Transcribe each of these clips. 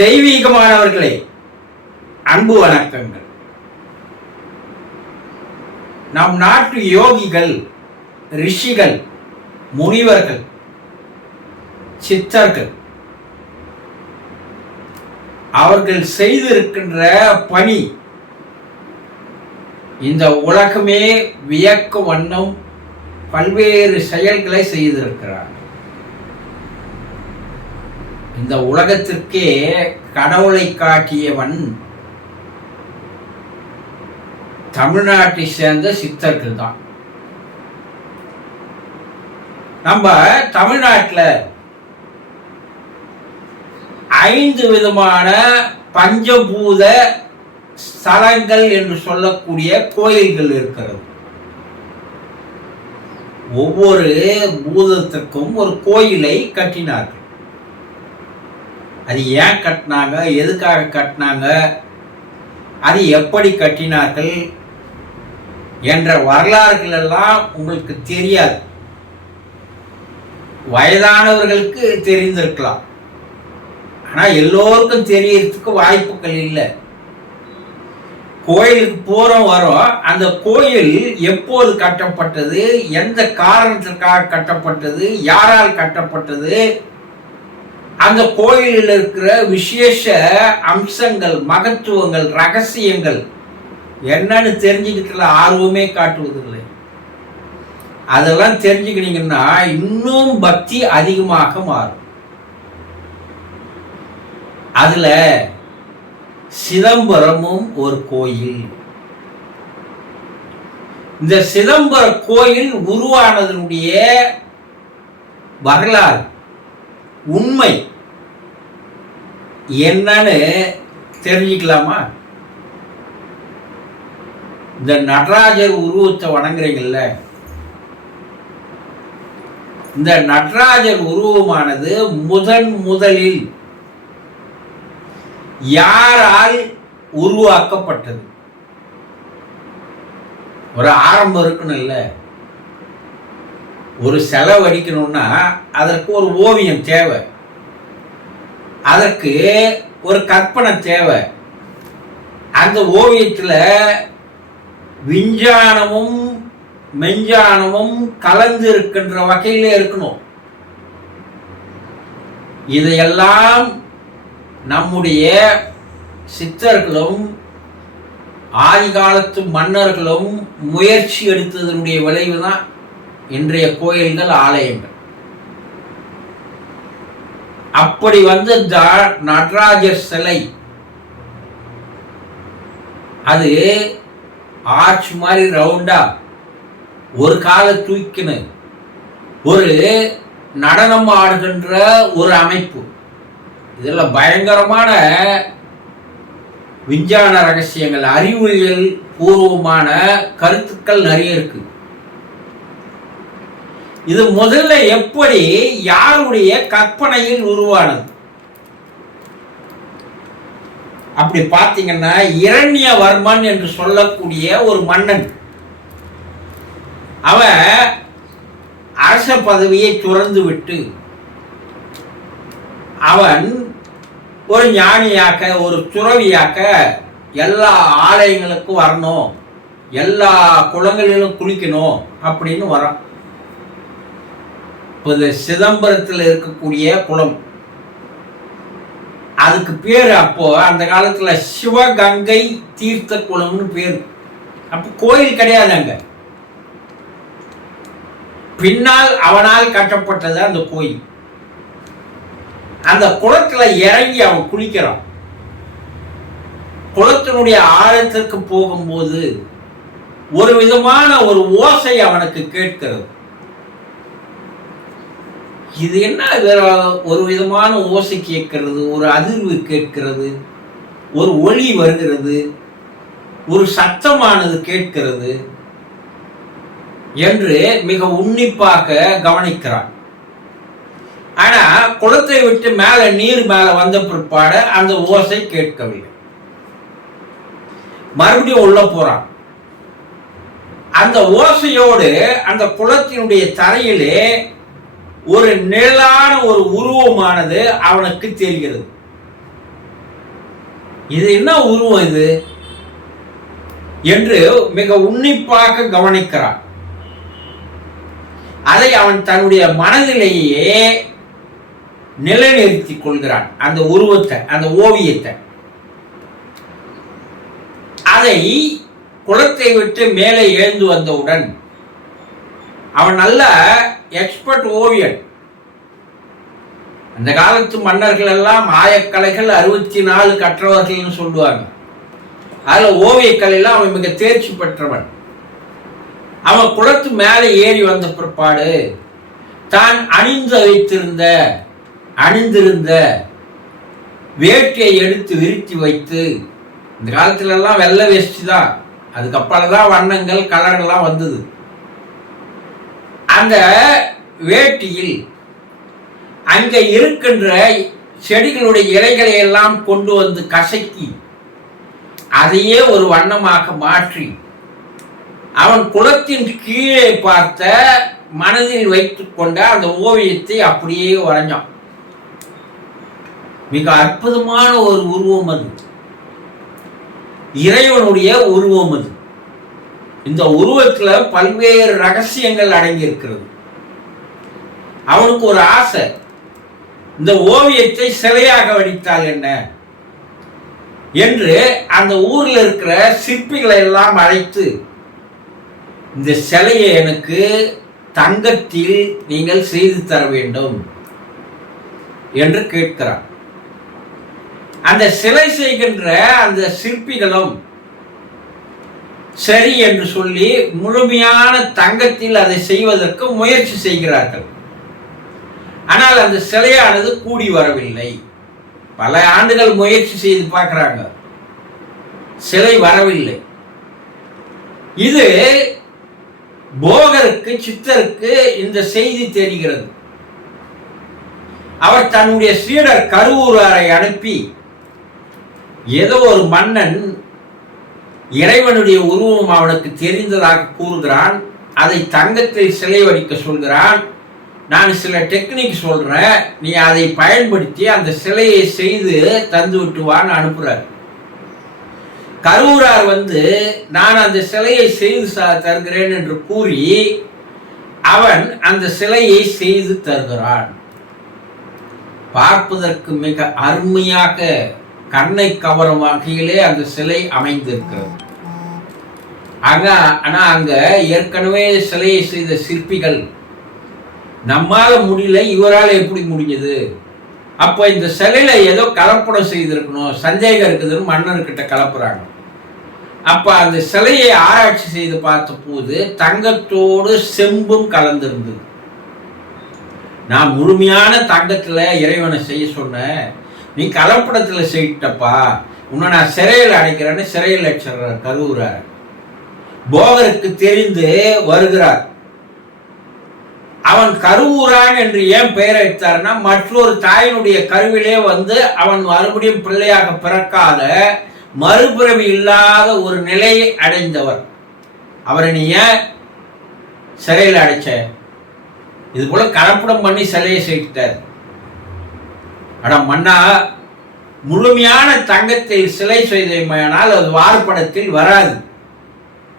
தெய்வீகமானவர்களே, அன்பு வணக்கங்கள். நம் நாட்டு யோகிகள், ரிஷிகள், முனிவர்கள், சித்தர்கள் அவர்கள் செய்திருக்கின்ற பணி இந்த உலகமே வியக்கும் வண்ணம் பல்வேறு செயல்களை செய்திருக்கிறார். இந்த உலகத்திற்கே கடவுளை காட்டியவன் தமிழ்நாட்டை சேர்ந்த சித்தர்கள் தான். நம்ம தமிழ்நாட்டில் 5 விதமான பஞ்சபூத ஸ்தலங்கள் என்று சொல்லக்கூடிய கோயில்கள் இருக்கிறது. ஒவ்வொரு பூதத்திற்கும் ஒரு கோயிலை கட்டினார்கள். அது ஏன் கட்டினாங்க, எதுக்காக கட்டினாங்க, அது எப்படி கட்டினார்கள் என்ற வரலாறுகள் எல்லாம் உங்களுக்கு தெரியாது. வயதானவர்களுக்கு தெரிந்திருக்கலாம், ஆனால் எல்லோருக்கும் தெரியறதுக்கு வாய்ப்புகள் இல்லை. கோயிலுக்கு போகிறோம் வரோம், அந்த கோயில் எப்போது கட்டப்பட்டது, எந்த காரணத்திற்காக கட்டப்பட்டது, யாரால் கட்டப்பட்டது, அந்த கோயிலில் இருக்கிற விசேஷ அம்சங்கள், மகத்துவங்கள், ரகசியங்கள் என்னன்னு தெரிஞ்சுக்கிட்டுல ஆர்வமே காட்டுவதில்லை. அதெல்லாம் தெரிஞ்சுக்கிட்டீங்கன்னா இன்னும் பக்தி அதிகமாக மாறும். அதுல சிதம்பரமும் ஒரு கோயில். இந்த சிதம்பர கோயில் உருவானதனுடைய வரலாறு, உண்மை என்னன்னு தெரிஞ்சுக்கலாமா? இந்த நடராஜர் உருவத்தை வணங்குறீங்கல்ல, இந்த நடராஜர் உருவமானது முதலில் யாரால் உருவாக்கப்பட்டது? ஒரு ஆரம்பம் இருக்கணும் இல்ல. ஒரு செலவு அடிக்கணும்னா அதற்கு ஒரு ஓவியம் தேவை, அதற்கு ஒரு கற்பனை தேவை. அந்த ஓவியத்தில் விஞ்ஞானமும் மெஞ்ஞானமும் கலந்து இருக்கின்ற வகையிலே இருக்கணும். இதையெல்லாம் நம்முடைய சித்தர்களும் ஆதிகாலத்து மன்னர்களும் முயற்சி எடுத்ததனுடைய விளைவு தான் இன்றைய கோயில்கள், ஆலயங்கள். அப்படி வந்து நடராஜர் சிலை அது ஆர்ச் மாதிரி ரவுண்டா ஒரு காலை தூக்கினு ஒரு நடனம் ஆடுகின்ற ஒரு அமைப்பு. இதில் பயங்கரமான விஞ்ஞான ரகசியங்கள், அறிவியல் பூர்வமான கருத்துக்கள் நிறைய இருக்கு. இது முதல்ல எப்படி, யாருடைய கற்பனையில் உருவானது? அப்படி பார்த்தீங்கன்னா இரண்யவர்மன் என்று சொல்லக்கூடிய ஒரு மன்னன், அவன் அரச பதவியை துறந்து விட்டு அவன் ஒரு ஞானியாக, ஒரு துறவியாக எல்லா ஆலயங்களுக்கும் வரணும், எல்லா குளங்களிலும் குளிக்கணும் அப்படின்னு வரான். இப்போ சிதம்பரத்தில் இருக்கக்கூடிய குளம், அதுக்கு பேர் அப்போ அந்த காலத்துல சிவகங்கை தீர்த்த குளம்னு பேர். அப்போ கோயில் கிடையாது அங்க, பின்னால் அவனால் கட்டப்பட்டது அந்த கோயில். அந்த குளத்துல இறங்கி அவன் குளிக்கிறான். குளத்தினுடைய ஆழத்திற்கு போகும்போது ஒரு விதமான ஒரு ஓசை அவனுக்கு கேட்கிறது. இது என்ன, ஒரு விதமான ஓசை கேட்கிறது, ஒரு அதிர்வு கேட்கிறது, ஒரு ஒளி வருகிறது, ஒரு சத்தமானது கேட்கிறது என்று மிக உன்னிப்பாக கவனிக்கிறான். ஆனா குளத்தை விட்டு மேல நீர் மேல வந்த பிற்பாடு அந்த ஓசை கேட்கவில்லை. மறுபடியும் உள்ள போறான். அந்த ஓசையோடு அந்த குளத்தினுடைய தரையிலே ஒரு நிழலான ஒரு உருவமானது அவனுக்கு தெரிகிறது. இது என்ன உருவம் இது என்று மிக உன்னிப்பாக கவனிக்கிறான். அதை அவன் தன்னுடைய மனதிலேயே நிலைநிறுத்திக் கொள்கிறான். அந்த உருவத்தை, அந்த ஓவியத்தை. அதை குளத்தை விட்டு மேலே எழுந்து வந்தவுடன் அவன் நல்ல எக்ஸ்பர்ட் ஓவியன். அந்த காலத்து மன்னர்கள் எல்லாம் ஆயக்கலைகள் 64 கற்றவர்கள் சொல்லுவாங்க. அதுல ஓவியக்கலையெல்லாம் அவன் மிக தேர்ச்சி பெற்றவன். அவன் குளத்து மேலே ஏறி வந்த பிற்பாடு தான் அணிந்திருந்த வேட்டியை எடுத்து விரித்து வைத்து, இந்த காலத்துல எல்லாம் வெள்ளை வேஷ்டி தான், அதுக்கப்புறம் தான் வண்ணங்கள் கலர்கள்லாம் வந்தது. அந்த வேட்டியில் அங்க இருக்கின்ற செடிகளுடைய இலைகளை எல்லாம் கொண்டு வந்து கசக்கி அதையே ஒரு வண்ணமாக மாற்றி அவன் குளத்தின் கீழே பார்த்த மனதில் வைத்துக் கொண்ட அந்த ஓவியத்தை அப்படியே வரைஞ்சான். மிக அற்புதமான ஒரு உருவம் அது. இறைவனுடைய உருவம் அது. இந்த உருவத்துல பல்வேறு ரகசியங்கள் அடங்கி இருக்கிறது. அவனுக்கு ஒரு ஆசை, இந்த ஓவியத்தை சிலையாக வடித்தால் என்ன என்று அந்த ஊர்ல இருக்கிற சிற்பிகளை எல்லாம் அழைத்து, இந்த சிலையை எனக்கு தங்கத்தில் நீங்கள் செய்து தர வேண்டும் என்று கேட்கிறான். அந்த சிலை செய்கின்ற அந்த சிற்பிகளும் சரி என்று சொல்லி முழுமையான தங்கத்தில் அதை செய்வதற்கு முயற்சி செய்கிறார்கள். ஆனால் அந்த சிலையானது கூடி வரவில்லை. பல ஆண்டுகள் முயற்சி செய்து பார்க்கிறாங்க, சிலை வரவில்லை. இது போகருக்கு, சித்தருக்கு இந்த செய்தி தெரிகிறது. அவர் தன்னுடைய சீடர் கருவூராரை அனுப்பி, ஏதோ ஒரு மன்னன் இறைவனுடைய உருவம் அவனுக்கு தெரிந்ததாக கூறுகிறான், அதை தங்கத்தில் சிலை வடிக்க சொல்கிறான், நான் சில டெக்னிக் சொல்றேன், நீ அதை பயன்படுத்தி அந்த சிலையை செய்து தந்து விட்டுவான்னு அனுப்புறார். கருவூரார் வந்து நான் அந்த சிலையை செய்து தருகிறேன் என்று கூறி அவன் அந்த சிலையை செய்து தருகிறான். பார்ப்பதற்கு மிக அருமையாக கண்ணை கவரும் வகையிலே அந்த சிலை அமைந்திருக்கிறது. ஆனா அங்க ஏற்கனவே சிலையை செய்த சிற்பிகள், நம்மால முடியல, இவரால் எப்படி முடிஞ்சது? அப்ப இந்த சிலையில ஏதோ கலப்படம் செய்திருக்கணும், சந்தேகம் இருக்குதுன்னு மன்னர்கிட்ட கலப்புறாங்க. அப்ப அந்த சிலையை ஆராய்ச்சி செய்து பார்த்த போது தங்கத்தோடு செம்பும் கலந்திருந்தது. நான் முழுமையான தங்கத்துல இறைவனை செய்ய சொன்னேன், நீ கலப்படத்துல செய்யிட்டப்பா, உன்னை நான் சிறையில் அடைக்கிறேன்னு சிறையில் அடைச்சிடுறார் கருவூரார். போகருக்கு தெரிந்து வருகிறார். அவன் கருவூரான் என்று ஏன் பெயர் வைத்தார்னா, மற்றொரு தாயினுடைய கருவிலே வந்து அவன் மறுபடியும் பிள்ளையாக பிறக்காத, மறுபிறவி இல்லாத ஒரு நிலையை அடைந்தவர். அவரை நீ ஏன் சிறையில் அடைச்ச? இது போல கலப்படம் பண்ணி சிலையை செய்தார். அட மன்னா, முழுமையான தங்கத்தில் சிலை செய்தமையானால் அது வார்படத்தில் வராது.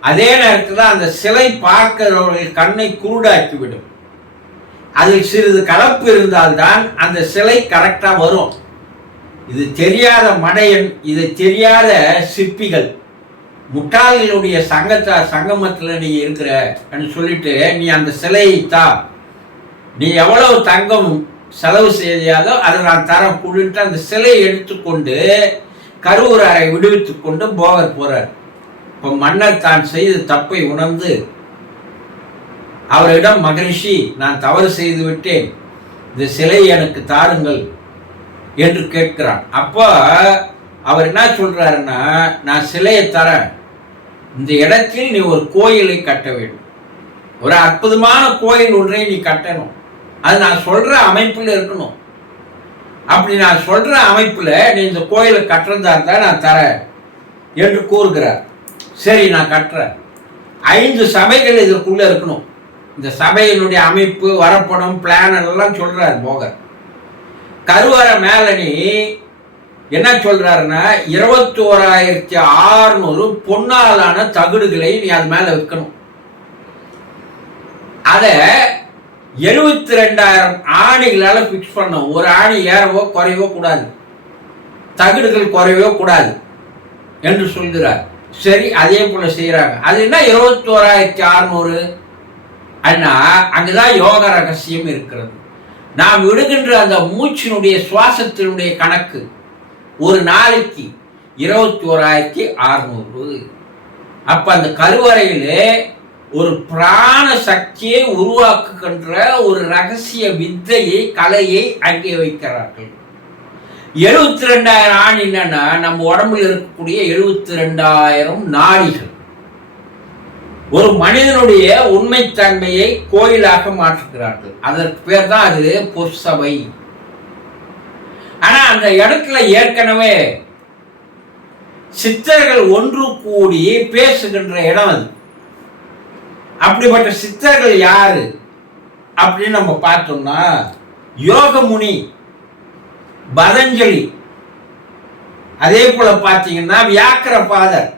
அதே நேரத்தில் அந்த சிலை பார்க்கிறவர்கள் கண்ணை குருடாக்கிவிடும். அதில் சிறிது கலப்பு இருந்தால்தான் அந்த சிலை கரெக்டா வரும். இது தெரியாத மடையன், இது தெரியாத சிற்பிகள், முட்டாள்களுடைய சங்கமத்தில் நீ இருக்கிற சொல்லிட்டு நீ அந்த சிலையை தான், நீ எவ்வளவு தங்கம் செலவு செய்யாதோ அதை நான் தர கூடிட்டு அந்த சிலையை எடுத்துக்கொண்டு கருவூராரை விடுவித்துக் கொண்டு போகர் போறார். இப்போ மன்னர் தான் செய்த தப்பை உணர்ந்து அவரிடம், மகரிஷி நான் தவறு செய்து விட்டேன், இந்த சிலையை எனக்கு தாருங்கள் என்று கேட்கிறான். அப்போ அவர் என்ன சொல்றாருன்னா, நான் சிலையை தரேன், இந்த இடத்தில் நீ ஒரு கோயிலை கட்ட வேண்டும், ஒரு அற்புதமான கோயில் ஒன்றை நீ கட்டணும், அது நான் சொல்ற அமைப்புல இருக்கணும். அப்படி நான் சொல்ற அமைப்புல நீ இந்த கோயிலை கட்டுறதா இருந்தா நான் தரேன் என்று கூறுகிறார். சரி நான் கட்டுறேன். 5 சபைகள் இதற்குள்ள இருக்கணும். இந்த சபையினுடைய அமைப்பு, வரப்படம், பிளான் எல்லாம் சொல்றார் போகர். கருவறை மேல நீ என்ன சொல்றாருன்னா 21,600 பொன்னாலான தகடுகளை நீ அது மேல வைக்கணும். அத 72,000 ஆணிகளால பிக்ஸ் பண்ணும். ஒரு ஆணி ஏறவோ குறையவோ கூடாது, தகடுகள் குறையவோ கூடாது என்று சொல்கிறார். சரி, அதே போல செய்யறாங்க. அது என்ன 21,600? அண்ணா, அங்கதான் யோக ரகசியம் இருக்கிறது. நாம் விடுகின்ற அந்த மூச்சினுடைய சுவாசத்தினுடைய கணக்கு ஒரு நாளைக்கு 21,600. அப்ப அந்த கருவறையிலே ஒரு பிராண சக்தியை உருவாக்குகின்ற ஒரு ரகசிய வித்தையை, கலையை அங்கே வைக்கிறார்கள். 72,000 ஆண் என்னன்னா நம்ம உடம்புல இருக்கக்கூடிய 72,000 நாடிகள் ஒரு மனிதனுடைய உண்மைத்தன்மையை கோயிலாக மாற்றுகிறார்கள். அதற்கு பேர் தான் அது பொற்சபை. ஆனா அந்த இடத்துல ஏற்கனவே சித்தர்கள் ஒன்று கூடி பேசுகின்ற இடம் அது. அப்படிப்பட்ட சித்தர்கள் யாரு அப்படின்னு நம்ம பார்த்தோம்னா யோகமுனி, பதஞ்சலி, அதே போல பார்த்தீங்கன்னா வியாக்கிரபாதர்,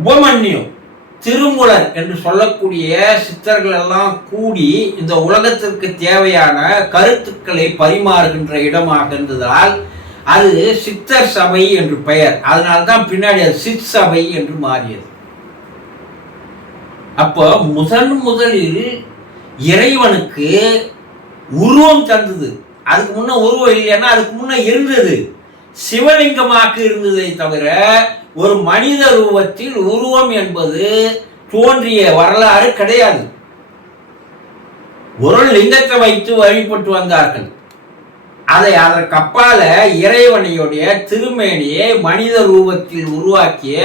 உபமன்யு, திருமூலர் என்று சொல்லக்கூடிய சித்தர்கள் எல்லாம் கூடி இந்த உலகத்திற்கு தேவையான கருத்துக்களை பரிமாறுகின்ற இடமாக இருந்ததால் அது சித்தர் சபை என்று பெயர். அதனால்தான் பின்னாடி அது சித் சபை என்று மாறியது. அப்போ முதலில் இறைவனுக்கு உருவம் தந்தது. அதுக்கு முன்ன உருவம் இல்லைன்னா அதுக்கு முன்ன இருந்தது, சிவலிங்கமாக இருந்ததை தவிர ஒரு மனித ரூபத்தில் உருவம் என்பது தோன்றிய வரலாறு கிடையாது. ஒரு லிங்கத்தை வைத்து வழிபட்டு வந்தார்கள். அதற்கு அப்பால இறைவனையுடைய திருமேனியை மனித ரூபத்தில் உருவாக்கிய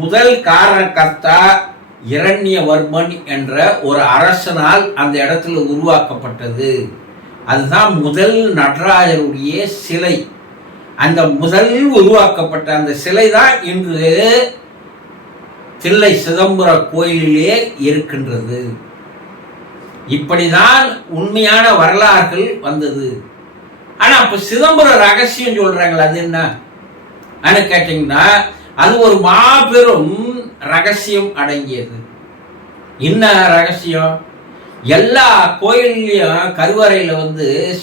முதல் காரணகர்த்தா இரண்யவர்மன் என்ற ஒரு அரசனால் அந்த இடத்துல உருவாக்கப்பட்டது. அதுதான் முதல் நடராஜருடைய சிலை. அந்த முதல் உருவாக்கப்பட்ட அந்த சிலை தான் இன்று தில்லை சிதம்பர கோயிலிலே இருக்கின்றது. இப்படிதான் உண்மையான வரலாறுகள் வந்தது. ஆனா அப்ப சிதம்பர ரகசியம் சொல்றாங்களா, அது என்ன கேட்டீங்கன்னா அது ஒரு மாபெரும் ரகசியம் அடங்கியது. என்ன ரகசியம்? எல்லா கோயிலையும் கருவறையில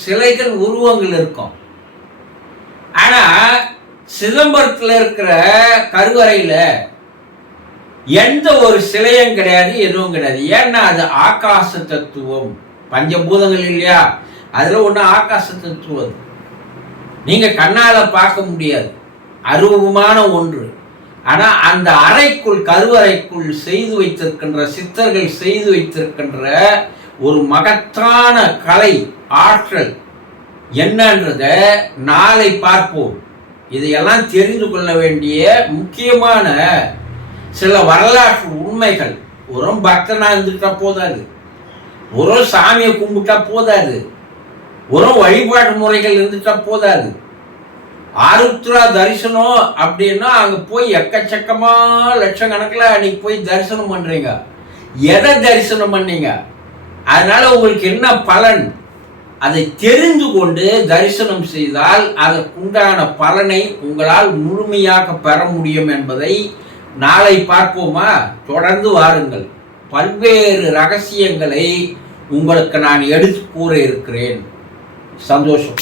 சிலைகள் உருவங்கள் இருக்கும். ஆனா சிதம்பரத்தில் இருக்கிற கருவறையில எந்த ஒரு சிலையும் கிடையாது, எதுவும் கிடையாது. ஏன்னா அது ஆகாச தத்துவம், பஞ்சபூதங்கள் இல்லையா, அதுல ஒண்ணு ஆகாச தத்துவம். நீங்க கண்ணால பார்க்க முடியாது, அருவமான ஒன்று. ஆனா அந்த அறைக்குள், கருவறைக்குள் செய்து வைத்திருக்கின்ற சித்தர்கள் செய்து வைத்திருக்கின்ற ஒரு மகத்தான கலை ஆற்றல் என்னன்றத நாளை பார்ப்போம். இதையெல்லாம் தெரிந்து கொள்ள வேண்டிய முக்கியமான சில வரலாற்று உண்மைகள். ஒரு பக்தனா இருந்துட்டா போதாது, ஒரு சாமியை கும்பிட்டா போதாது, ஒரு வழிபாட்டு முறைகள் இருந்துட்டா போதாது. ஆருத்ரா தரிசனம் அப்படின்னா அங்க போய் எக்கச்சக்கமா லட்சக்கணக்கில் அன்னைக்கு போய் தரிசனம் பண்றீங்க. எதை தரிசனம் பண்ணீங்க? அதனால உங்களுக்கு என்ன பலன்? அதை தெரிந்து கொண்டு தரிசனம் செய்தால் அதற்குண்டான பலனை உங்களால் முழுமையாக பெற முடியும் என்பதை நாளை பார்ப்போமா? தொடர்ந்து வாருங்கள். பல்வேறு ரகசியங்களை உங்களுக்கு நான் எடுத்து கூற இருக்கிறேன். சந்தோஷம்.